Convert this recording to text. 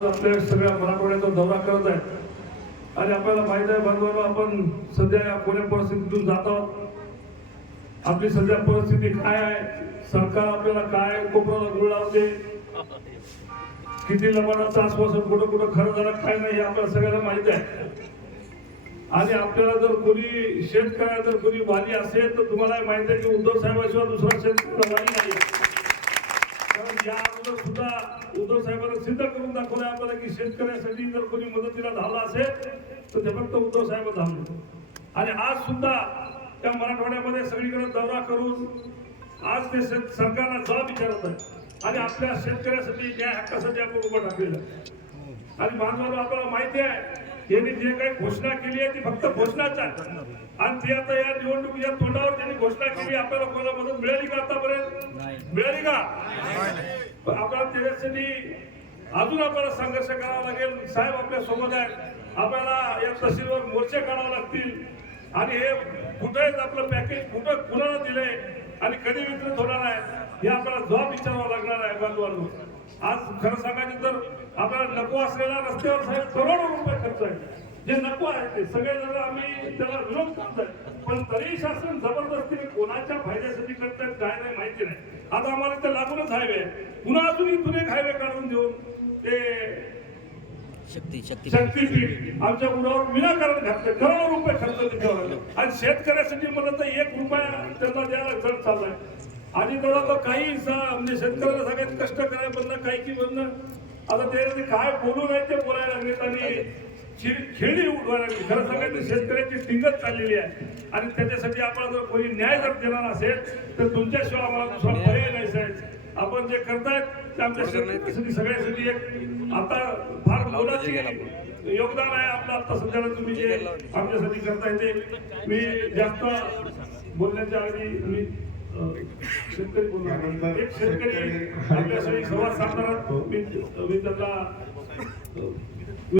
आपल्या सगळ्या मराठवाड्याचा दौरा करत आहेत. आणि आपल्याला माहीत आहे बांधवांनो आपण सध्या या कोण्या परिस्थितीतून जात आहोत. आपली सध्या परिस्थिती काय आहे? सरकार आपल्याला काय कोपऱ्याला गुळ लावते? किती लबाडाचं आश्वासन कुठं कुठं खरं झालं काय नाही हे आपल्याला सगळ्यांना माहीत आहे. आणि आपल्याला जर कोणी शेतकऱ्या जर कोणी वाली असेल तर तुम्हाला माहीत आहे की उद्धव साहेबाशिवाय दुसरा शेतकऱ्याला वाली नाही कारण या अगोदर सुद्धा उद्धव साहेबांना सिद्ध करून दाखवलं आपल्याला की शेतकऱ्यासाठी जर कोणी मदतीला झाला असेल तर ते फक्त उद्धव साहेब झाले आणि आज सुद्धा त्या मराठवाड्यामध्ये सगळीकडे दौरा करून आज ते शेत- सरकारला जबाब विचारत आहे आणि आपल्या शेतकऱ्यासाठी न्याय हक्कासाठी आपण उभं टाकलेलं आणि बांधवांना आपल्याला माहिती आहे यांनी जे काही घोषणा केली आहे ती फक्त घोषणाच आहे. आणि ते आता या निवडणुकीच्या तोंडावर त्यांनी घोषणा केली आपल्याला कोणाला मदत मिळाली का आतापर्यंत? मिळाली का? आपल्याला त्याच्यासाठी अजून आपल्याला संघर्ष करावा लागेल. साहेब आपल्यासोबत आहेत. आपल्याला या तहसीलवर मोर्चे काढावे लागतील. आणि हे कुठे आपलं पॅकेज कुठं कुणाला दिलंय आणि कधी वितरित होणार आहे हे आपल्याला जबाब विचारावा लागणार आहे बांधवांनो आज खरं सांगायचं तर आपल्याला नको असलेला रस्त्यावर साहेब करोडो रुपये आहे जे नको आहे ते सगळे जण आम्ही त्याला विरोध करतोय. पण तरी शासन जबरदस्तीने कोणाच्या फायद्यासाठी करतायत काय नाही माहिती नाही. आता आम्हाला ते लागूनच हायवे पुन्हा अजून इथून एक हायवे काढून देऊन ते शक्ती शक्ती. शक्तीपीठ आमच्या गुणावर विनाकारण घातले करोडो रुपये खर्च त्याच्यावर. आणि शेतकऱ्यासाठी म्हणलं तर एक रुपया त्यांना द्यायला खर्च चाललाय. आणि त्याला तर काही म्हणजे शेतकऱ्याला सगळ्यात कष्ट करायला बंद काही की बंद आता ते ते काय बोलू नाही ते बोलायला लागलेत आणि खिळ- उडवायला खरं सांगायचं शेतकऱ्याची टिंगत चाललेली आहे. आणि त्याच्यासाठी आपण जर कोणी न्याय जर देणार असेल तर तुमच्याशिवाय आम्हाला दुसरा पर्याय नाही साहेब. आपण जे करतायत ते आमच्या शेतकऱ्यासाठी सगळ्यासाठी एक आता फार मोलाची योगदान आहे आपलं. आता सध्याला तुम्ही जे आमच्यासाठी करताय ते मी जास्त बोलण्याच्या आधी मी शेतकरी बोलणार एक शेतकरी आपल्यासाठी संवाद साधणार मी त्यांना